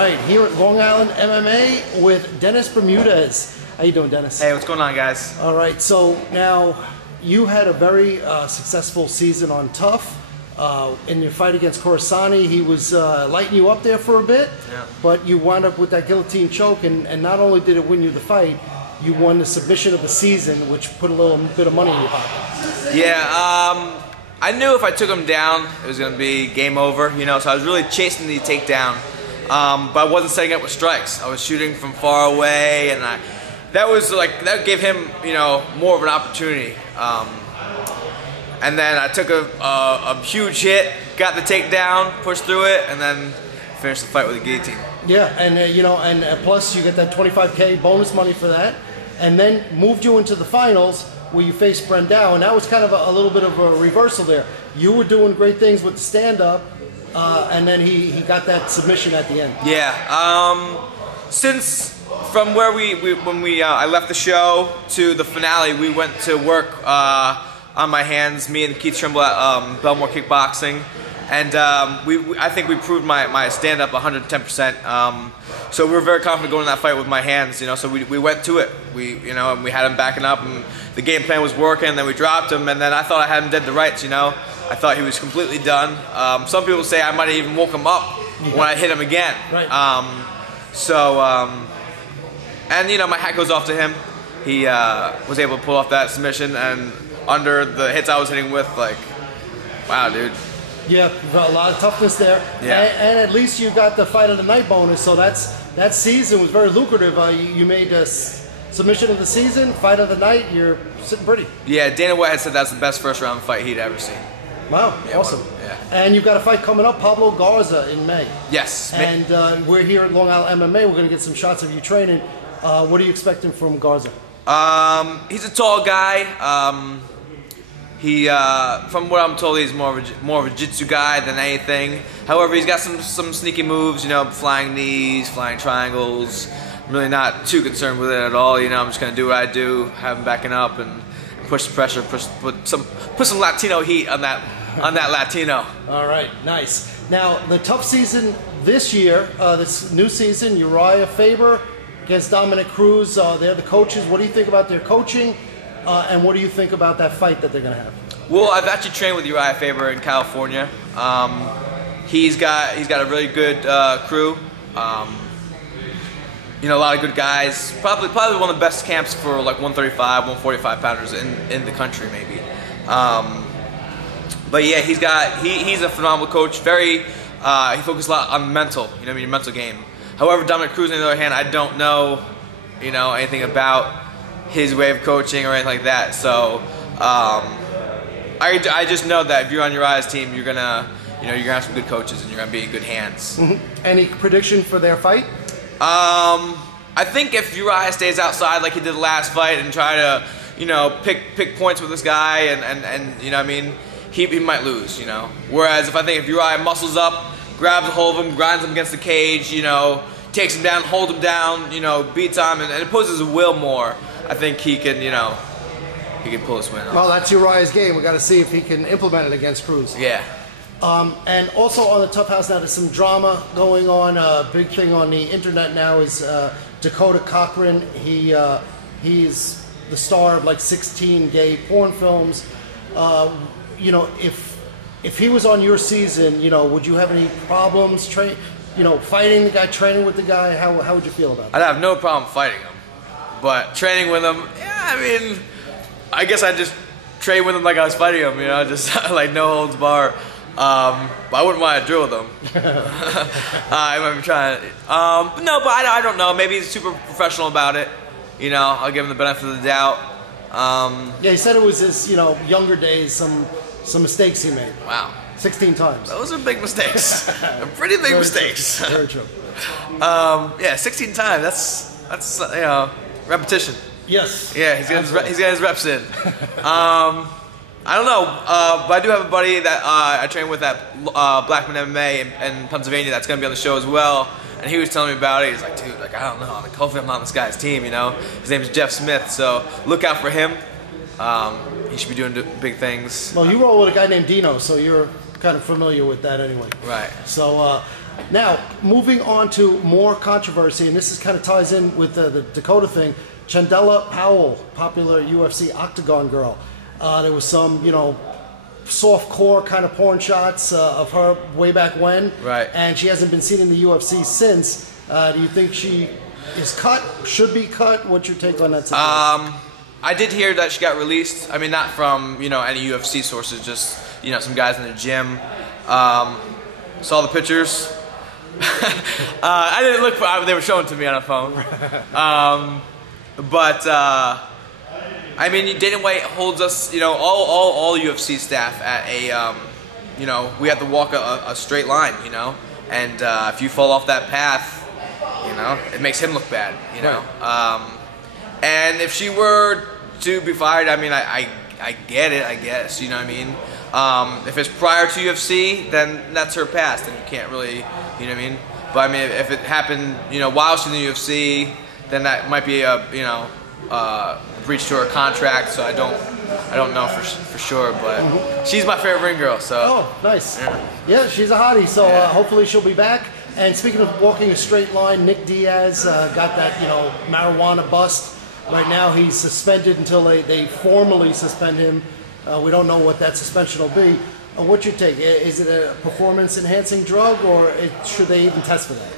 right, here at Long Island MMA with Dennis Bermudez. How you doing, Dennis? Hey, what's going on, guys? All right, so now you had a very successful season on Tough. In your fight against Corsani, he was lighting you up there for a bit, but you wound up with that guillotine choke, and not only did it win you the fight, you won the submission of the season, which put a little bit of money in your pocket. Yeah, I knew if I took him down, it was going to be game over, you know, so I was really chasing the takedown, but I wasn't setting up with strikes. I was shooting from far away, and that gave him, you know, more of an opportunity. And then I took a huge hit, got the takedown, pushed through it, and then finished the fight with a guillotine. Yeah, and you know, and plus you get that $25K bonus money for that, and then moved you into the finals where you faced Brendao, and that was kind of a little bit of a reversal there. You were doing great things with the stand-up, and then he got that submission at the end. Yeah, since from where I left the show to the finale, we went to work on my hands, me and Keith Trimble at Belmore Kickboxing, and I think we proved my stand-up 110%. So we were very confident going in that fight with my hands, you know. So we went to it. You know, and we had him backing up, and the game plan was working. And then we dropped him, and then I thought I had him dead to rights, you know. I thought he was completely done. Some people say I might have even woke him up when I hit him again. Right. And you know, my hat goes off to him. He was able to pull off that submission, and under the hits I was hitting with, like, wow, dude. Yeah, a lot of toughness there. Yeah. And at least you got the fight of the night bonus, so that season was very lucrative. You made a submission of the season, fight of the night, you're sitting pretty. Yeah, Dana White had said that's the best first round fight he'd ever seen. Wow, yeah, awesome. Yeah. And you've got a fight coming up, Pablo Garza, in May. Yes. And we're here at Long Island MMA, we're going to get some shots of you training. What are you expecting from Garza? He's a tall guy. From what I'm told, he's more of a jiu-jitsu guy than anything. However, he's got some sneaky moves, you know, flying knees, flying triangles. I'm really not too concerned with it at all. You know, I'm just gonna do what I do, have him backing up and push the pressure, put some Latino heat on that Latino. All right, nice. Now the Tough season this year, this new season, Uriah Faber against Dominic Cruz. They're the coaches. What do you think about their coaching? And what do you think about that fight that they're going to have? Well, I've actually trained with Uriah Faber in California. He's got a really good crew. You know, a lot of good guys. Probably one of the best camps for like 135, 145 pounders in the country, maybe. But yeah, he's a phenomenal coach. He focuses a lot on mental. You know, your mental game. However, Dominic Cruz, on the other hand, I don't know, you know, anything about his way of coaching or anything like that. So I just know that if you're on Uriah's team, you're gonna have some good coaches and you're gonna be in good hands. Mm-hmm. Any prediction for their fight? I think if Uriah stays outside like he did the last fight and try to, you know, pick points with this guy and you know what I mean, he might lose, you know. Whereas if Uriah muscles up, grabs a hold of him, grinds him against the cage, you know, takes him down, holds him down, you know, beats him and imposes his will more, I think he can, you know, he can pull this win off. Well, that's Uriah's game. We got to see if he can implement it against Cruz. Yeah. And also on the Tough House now, there's some drama going on. A big thing on the internet now is Dakota Cochran. He's the star of like 16 gay porn films. You know, if he was on your season, you know, would you have any problems fighting the guy, training with the guy? How would you feel about it? I'd have no problem fighting him. But training with him, yeah, I mean, I guess I just train with him like I was fighting him, you know, just like no holds bar. But I wouldn't want to drill with him. I might be trying. No, but I don't know. Maybe he's super professional about it. You know, I'll give him the benefit of the doubt. Yeah, he said it was his, you know, younger days, some mistakes he made. Wow. 16 times. Those are big mistakes. Pretty big mistakes. Very true. Yeah, 16 times. That's you know, repetition. Yes. Yeah, he's got his reps in. I don't know, but I do have a buddy that I train with at Blackman MMA in Pennsylvania that's going to be on the show as well. And he was telling me about it. He's like, dude, like, I don't know. Like, hopefully I'm not on this guy's team, you know. His name is Jeff Smith, so look out for him. He should be doing big things. Well, you roll with a guy named Dino, so you're kind of familiar with that anyway. Right. So, Now, moving on to more controversy, and this is kind of ties in with the Dakota thing. Chandella Powell, popular UFC Octagon girl. There was some, you know, soft core kind of porn shots of her way back when. Right. And she hasn't been seen in the UFC since. Do you think she is cut, should be cut? What's your take on that situation? I did hear that she got released. I mean, not from, you know, any UFC sources, just, you know, some guys in the gym. Saw the pictures. I didn't look for, they were showing to me on a phone. I mean, Dana White holds us, you know, all UFC staff at a, you know, we have to walk a straight line, you know, and if you fall off that path, you know, it makes him look bad, you know. Right. And if she were to be fired, I mean, I get it, I guess, you know what I mean. If it's prior to UFC, then that's her past, and you can't really, you know what I mean. But I mean, if it happened, you know, while she's in the UFC, then that might be a, you know, breach to her contract. So I don't know for sure, but she's my favorite ring girl. So. Oh, nice. Yeah, she's a hottie. So hopefully she'll be back. And speaking of walking a straight line, Nick Diaz got that, you know, marijuana bust. Right now he's suspended until they formally suspend him. We don't know what that suspension will be. What's your take? Is it a performance-enhancing drug, or should they even test for that?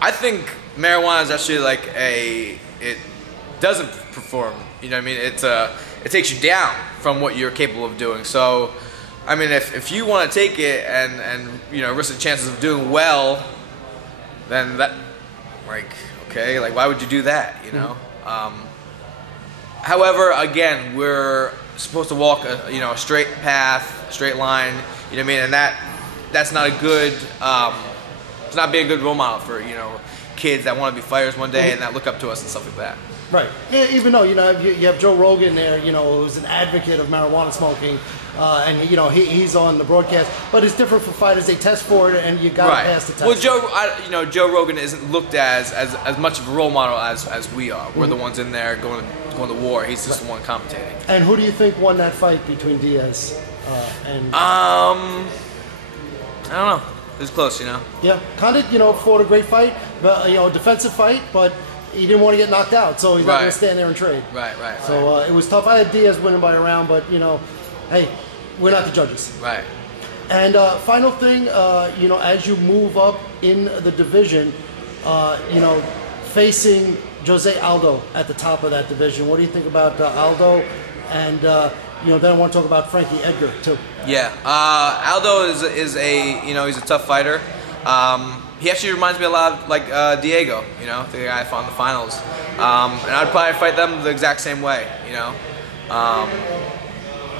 I think marijuana is actually like it doesn't perform. You know what I mean? It takes you down from what you're capable of doing. So, I mean, if you want to take it and you know, risk the chances of doing well, then that, like, okay, like, why would you do that, you know? However, again, we're supposed to walk you know, a straight path, straight line, you know what I mean? And that's not a good, it's not being a good role model for, you know, kids that want to be fighters one day and that look up to us and stuff like that. Right. Yeah, even though, you know, you have Joe Rogan there, you know, who's an advocate of marijuana smoking, and, you know, he's on the broadcast. But it's different for fighters. They test for it, and you got to pass the test. Well, Joe Rogan isn't looked as much of a role model as we are. We're the ones in there going to war. He's just the one commentating. And who do you think won that fight between Diaz and... I don't know. It was close, you know? Yeah. Kind of, you know, fought a great fight, but, you know, defensive fight, but... he didn't want to get knocked out, so he's not going to stand there and trade. Right. So it was tough. I had Diaz winning by a round, but, you know, hey, we're not the judges. Right. And final thing, you know, as you move up in the division, you know, facing Jose Aldo at the top of that division, what do you think about Aldo? And, you know, then I want to talk about Frankie Edgar, too. Yeah. Aldo is a, you know, he's a tough fighter. He actually reminds me a lot of, like, Diego, you know, the guy I fought in the finals. And I'd probably fight them the exact same way, you know.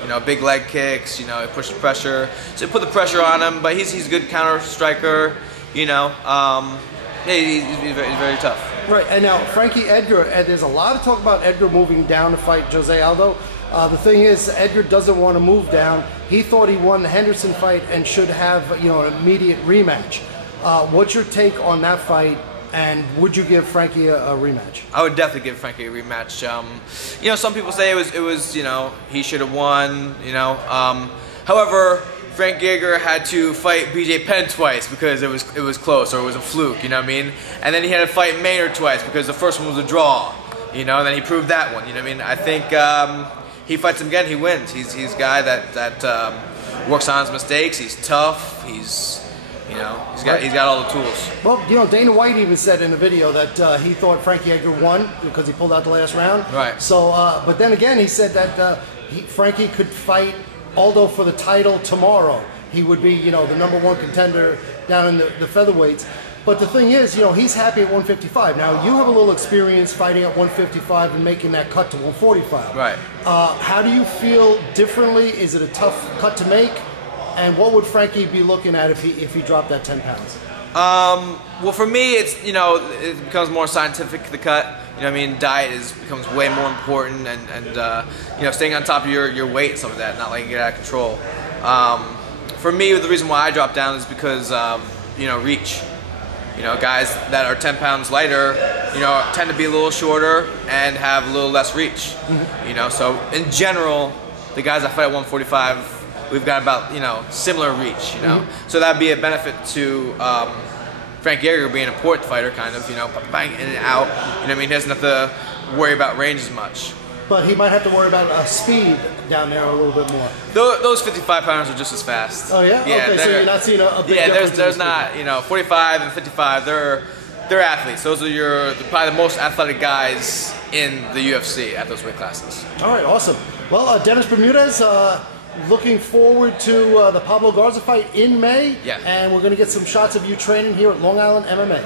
You know, big leg kicks, you know, push the pressure. So put the pressure on him, but he's a good counter striker, you know. Yeah, he's very tough. Right, and now Frankie Edgar, there's a lot of talk about Edgar moving down to fight Jose Aldo. The thing is, Edgar doesn't want to move down. He thought he won the Henderson fight and should have, you know, an immediate rematch. What's your take on that fight, and would you give Frankie a rematch? I would definitely give Frankie a rematch. You know, some people say it was you know, he should have won, you know. However, Frank Edgar had to fight BJ Penn twice because it was close, or it was a fluke, you know what I mean? And then he had to fight Maynard twice because the first one was a draw, you know, and then he proved that one, you know what I mean? I think he fights him again, he wins. He's a guy that works on his mistakes, he's tough, he's... You know, he's got all the tools. Well, you know, Dana White even said in the video that he thought Frankie Edgar won because he pulled out the last round. Right. So, but then again, he said that Frankie could fight Aldo for the title tomorrow. He would be, you know, the #1 contender down in the featherweights. But the thing is, you know, he's happy at 155. Now, you have a little experience fighting at 155 and making that cut to 145. Right. How do you feel differently? Is it a tough cut to make? And what would Frankie be looking at if he dropped that 10 pounds? Well, for me, it's, you know, it becomes more scientific, the cut. You know what I mean? Diet becomes way more important, and you know, staying on top of your weight and stuff like that, not letting it get out of control. For me, the reason why I dropped down is because, you know, reach. You know, guys that are 10 pounds lighter, you know, tend to be a little shorter and have a little less reach. You know, so in general, the guys that fight at 145, we've got about, you know, similar reach, you know. So that'd be a benefit to Frank Yeager being a port fighter, kind of, you know, bang in and out. You know what I mean? He doesn't have to worry about range as much. But he might have to worry about speed down there a little bit more. Those 55-pounders are just as fast. Oh yeah? Yeah, okay, so you're not seeing a big difference. There's not, you know, 45 and 55. They're athletes. Those are probably the most athletic guys in the UFC at those weight classes. All right, awesome. Well, Dennis Bermudez, looking forward to the Pablo Garza fight in May. Yeah. And we're going to get some shots of you training here at Long Island MMA.